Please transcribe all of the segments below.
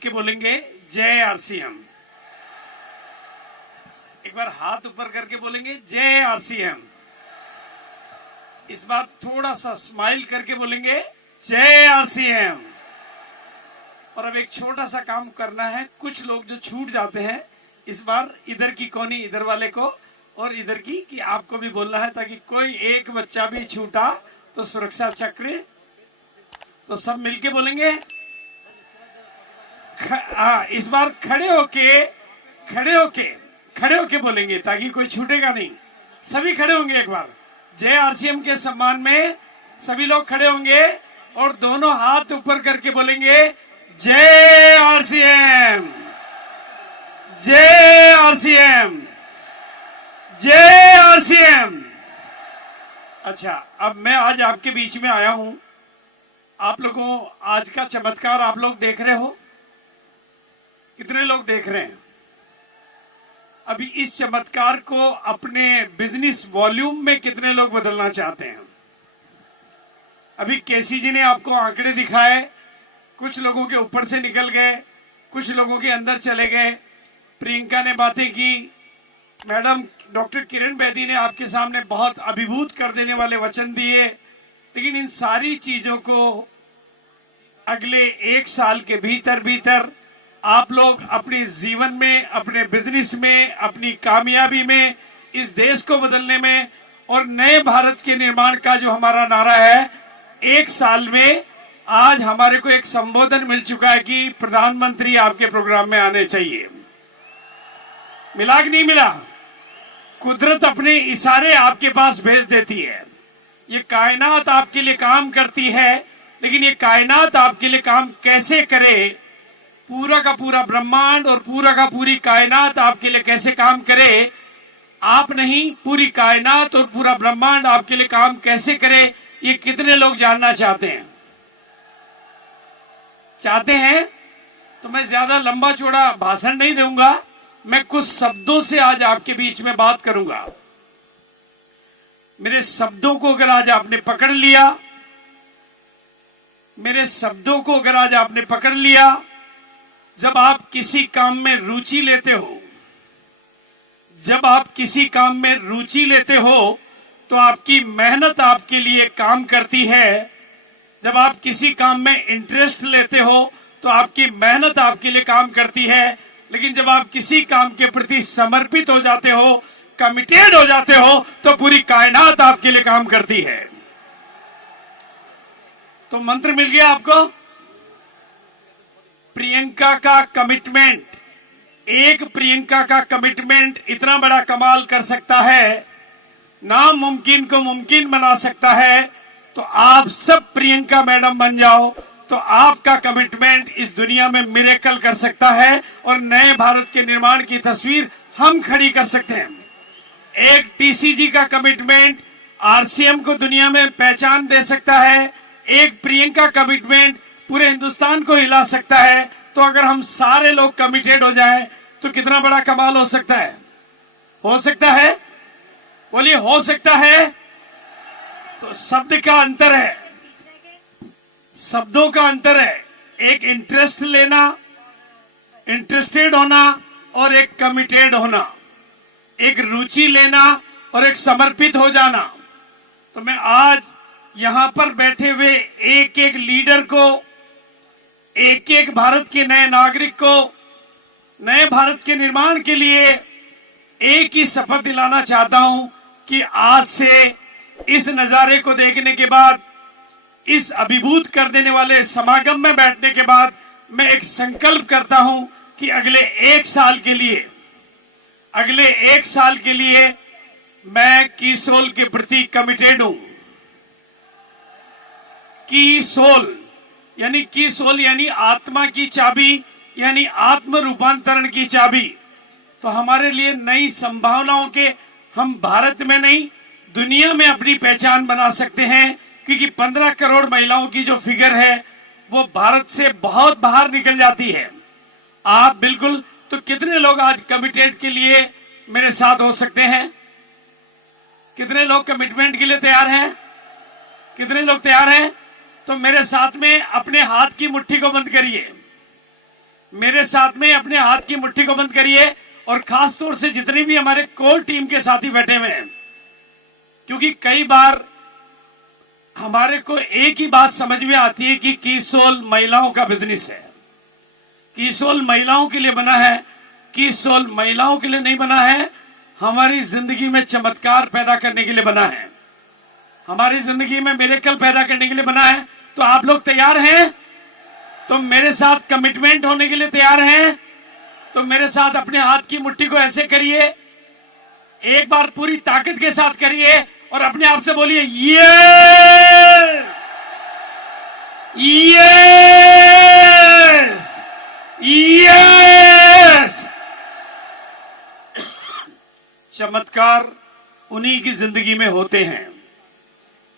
के बोलेंगे जय आरसीएम। एक बार हाथ ऊपर करके बोलेंगे जय आरसीएम। इस बार थोड़ा सा स्माइल करके बोलेंगे जय आरसीएम। और अब एक छोटा सा काम करना है। कुछ लोग जो छूट जाते हैं, इस बार इधर की कोनी इधर वाले को और इधर की कि आपको भी बोलना है, ताकि कोई एक बच्चा भी छूटा तो सुरक्षा चक्र। तो सब मिलके बोलेंगे। इस बार खड़े होके बोलेंगे, ताकि कोई छूटेगा नहीं। सभी खड़े होंगे। एक बार जय आरसीएम के सम्मान में सभी लोग खड़े होंगे और दोनों हाथ ऊपर करके बोलेंगे जय आरसीएम, जय आरसीएम, जय आरसीएम। अच्छा, अब मैं आज आपके बीच में आया हूं। आप लोगों आज का चमत्कार आप लोग देख रहे हो। कितने लोग देख रहे हैं? अभी इस चमत्कार को अपने बिजनेस वॉल्यूम में कितने लोग बदलना चाहते हैं? अभी केसी जी ने आपको आंकड़े दिखाए, कुछ लोगों के ऊपर से निकल गए, कुछ लोगों के अंदर चले गए। प्रियंका ने बातें की, मैडम डॉक्टर किरण बेदी ने आपके सामने बहुत अभिभूत कर देने वाले वचन दिए। लेकिन इन सारी चीजों को अगले एक साल के भीतर आप लोग अपनी जीवन में, अपने बिजनेस में, अपनी कामयाबी में, इस देश को बदलने में और नए भारत के निर्माण का जो हमारा नारा है, एक साल में आज हमारे को एक संबोधन मिल चुका है कि प्रधानमंत्री आपके प्रोग्राम में आने चाहिए। मिला कि नहीं मिला? कुदरत अपने इशारे आपके पास भेज देती है। ये कायनात आपके लिए काम करती है, लेकिन ये कायनात आपके लिए काम कैसे करे, पूरा का पूरा ब्रह्मांड और पूरा का पूरी कायनात आपके लिए कैसे काम करे, आप नहीं, पूरी कायनात और पूरा ब्रह्मांड आपके लिए काम कैसे करे, ये कितने लोग जानना चाहते हैं? चाहते हैं? तो मैं ज्यादा लंबा चौड़ा भाषण नहीं दूंगा। मैं कुछ शब्दों से आज आपके बीच में बात करूंगा। मेरे शब्दों को अगर आज आपने पकड़ लिया, मेरे शब्दों को अगर आज आपने पकड़ लिया, जब आप किसी काम में रुचि लेते हो, जब आप किसी काम में रुचि लेते हो, तो आपकी मेहनत आपके लिए काम करती है। जब आप किसी काम में इंटरेस्ट लेते हो, तो आपकी मेहनत आपके लिए काम करती है। लेकिन जब आप किसी काम के प्रति समर्पित हो जाते हो, कमिटेड हो जाते हो, तो पूरी कायनात आपके लिए काम करती है। तो मंत्र मिल गया आपको। प्रियंका का कमिटमेंट, एक प्रियंका का कमिटमेंट इतना बड़ा कमाल कर सकता है, नामुमकिन को मुमकिन बना सकता है। तो आप सब प्रियंका मैडम बन जाओ, तो आपका कमिटमेंट इस दुनिया में मिरेकल कर सकता है और नए भारत के निर्माण की तस्वीर हम खड़ी कर सकते हैं। एक टीसीजी का कमिटमेंट आरसीएम को दुनिया में पहचान दे सकता है। एक प्रियंका कमिटमेंट पूरे हिंदुस्तान को हिला सकता है। तो अगर हम सारे लोग कमिटेड हो जाएं, तो कितना बड़ा कमाल हो सकता है? हो सकता है? बोलिए, हो सकता है? तो शब्द का अंतर है, शब्दों का अंतर है। एक इंटरेस्ट लेना, इंटरेस्टेड होना, और एक कमिटेड होना। एक रुचि लेना और एक समर्पित हो जाना। तो मैं आज यहां पर बैठे हुए एक एक लीडर को, एक एक भारत के नए नागरिक को, नए भारत के निर्माण के लिए एक ही शपथ दिलाना चाहता हूं कि आज से इस नजारे को देखने के बाद, इस अभिभूत कर देने वाले समागम में बैठने के बाद, मैं एक संकल्प करता हूं कि अगले एक साल के लिए मैं कीसोल के प्रति कमिटेड हूं। कीसोल यानी आत्मा की चाबी, यानी आत्म रूपांतरण की चाबी। तो हमारे लिए नई संभावनाओं के, हम भारत में नहीं दुनिया में अपनी पहचान बना सकते हैं। क्योंकि 15 करोड़ महिलाओं की जो फिगर है, वो भारत से बहुत बाहर निकल जाती है। आप बिल्कुल, तो कितने लोग आज कमिटेड के लिए मेरे साथ हो सकते हैं? कितने लोग कमिटमेंट के लिए तैयार हैं? कितने लोग तैयार हैं? तो मेरे साथ में अपने हाथ की मुट्ठी को बंद करिए। मेरे साथ में अपने हाथ की मुट्ठी को बंद करिए, और खास तौर से जितनी भी हमारे कोर टीम के साथी बैठे हुए हैं, क्योंकि कई बार हमारे को एक ही बात समझ में आती है कि कीसोल महिलाओं का बिजनेस है, कीसोल महिलाओं के लिए बना है। कीसोल महिलाओं के लिए नहीं बना है, हमारी जिंदगी में चमत्कार पैदा करने के लिए बना है, हमारी जिंदगी में मिरेकल पैदा करने के लिए बना है। तो आप लोग तैयार हैं? तो मेरे साथ कमिटमेंट होने के लिए तैयार हैं? तो मेरे साथ अपने हाथ की मुट्ठी को ऐसे करिए, एक बार पूरी ताकत के साथ करिए और अपने आप से बोलिए यस, यस। चमत्कार उन्हीं की जिंदगी में होते हैं,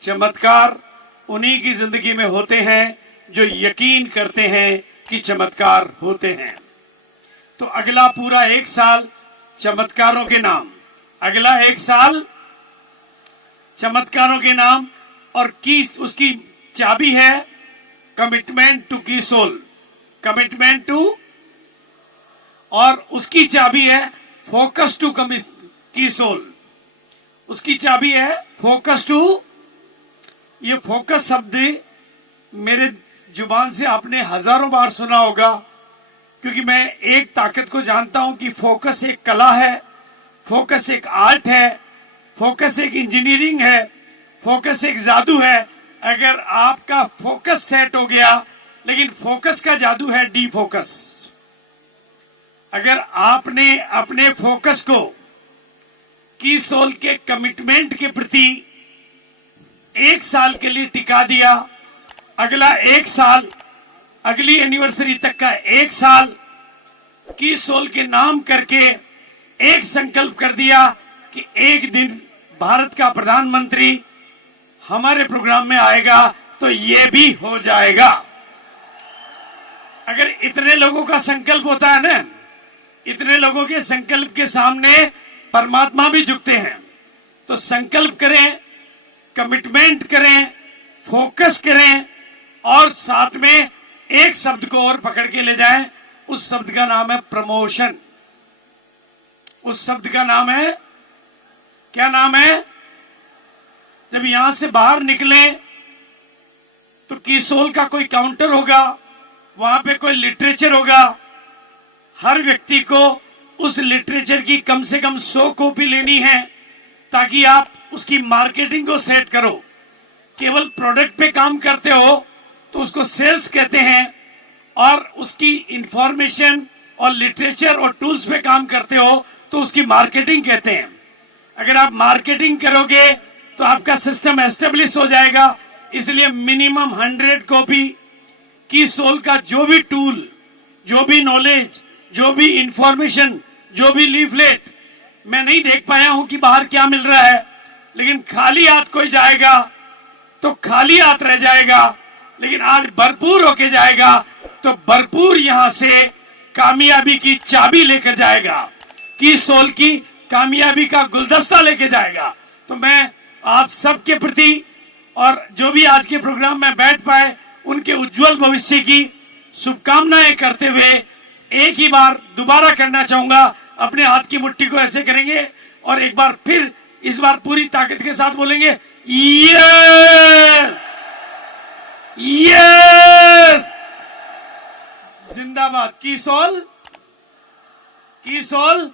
चमत्कार उन्हीं की जिंदगी में होते हैं जो यकीन करते हैं कि चमत्कार होते हैं। तो अगला पूरा एक साल चमत्कारों के नाम, अगला एक साल चमत्कारों के नाम, और की उसकी चाबी है कमिटमेंट टू कीसोल, कमिटमेंट टू, और उसकी चाबी है फोकस टू कीसोल, उसकी चाबी है फोकस टू। ये फोकस शब्द मेरे जुबान से आपने हजारों बार सुना होगा, क्योंकि मैं एक ताकत को जानता हूं कि फोकस एक कला है, फोकस एक आर्ट है, फोकस एक इंजीनियरिंग है, फोकस एक जादू है। अगर आपका फोकस सेट हो गया, लेकिन फोकस का जादू है डी फोकस। अगर आपने अपने फोकस को कीसोल के कमिटमेंट के प्रति एक साल के लिए टिका दिया, अगला एक साल, अगली एनिवर्सरी तक का एक साल कीसोल के नाम करके एक संकल्प कर दिया कि एक दिन भारत का प्रधानमंत्री हमारे प्रोग्राम में आएगा, तो ये भी हो जाएगा। अगर इतने लोगों का संकल्प होता है ना, इतने लोगों के संकल्प के सामने परमात्मा भी झुकते हैं। तो संकल्प करें, कमिटमेंट करें, फोकस करें, और साथ में एक शब्द को और पकड़ के ले जाएं। उस शब्द का नाम है प्रमोशन। उस शब्द का नाम है, क्या नाम है? जब यहां से बाहर निकले तो कीसोल का कोई काउंटर होगा, वहां पे कोई लिटरेचर होगा। हर व्यक्ति को उस लिटरेचर की कम से कम 100 कॉपी लेनी है, ताकि आप उसकी मार्केटिंग को सेट करो। केवल प्रोडक्ट पे काम करते हो तो उसको सेल्स कहते हैं, और उसकी इंफॉर्मेशन और लिटरेचर और टूल्स पे काम करते हो तो उसकी मार्केटिंग कहते हैं। अगर आप मार्केटिंग करोगे तो आपका सिस्टम एस्टेब्लिश हो जाएगा। इसलिए मिनिमम 100 कॉपी कीसोल का जो भी टूल, जो भी नॉलेज, जो भी इंफॉर्मेशन, जो भी लीफलेट, मैं नहीं देख पाया हूं कि बाहर क्या मिल रहा है, लेकिन खाली हाथ कोई जाएगा तो खाली हाथ रह जाएगा, लेकिन आज भरपूर होके जाएगा तो भरपूर यहां से कामयाबी की चाबी लेकर जाएगा, कीसोल की कामयाबी का गुलदस्ता लेके जाएगा। तो मैं आप सबके प्रति, और जो भी आज के प्रोग्राम में बैठ पाए, उनके उज्जवल भविष्य की शुभकामनाएं करते हुए एक ही बार दोबारा करना चाहूंगा। अपने हाथ की मुट्ठी को ऐसे करेंगे और एक बार फिर, इस बार पूरी ताकत के साथ बोलेंगे ये जिंदाबाद कीसोल, कीसोल,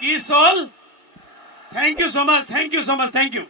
कीसोल। Thank you so much, thank you so much, thank you.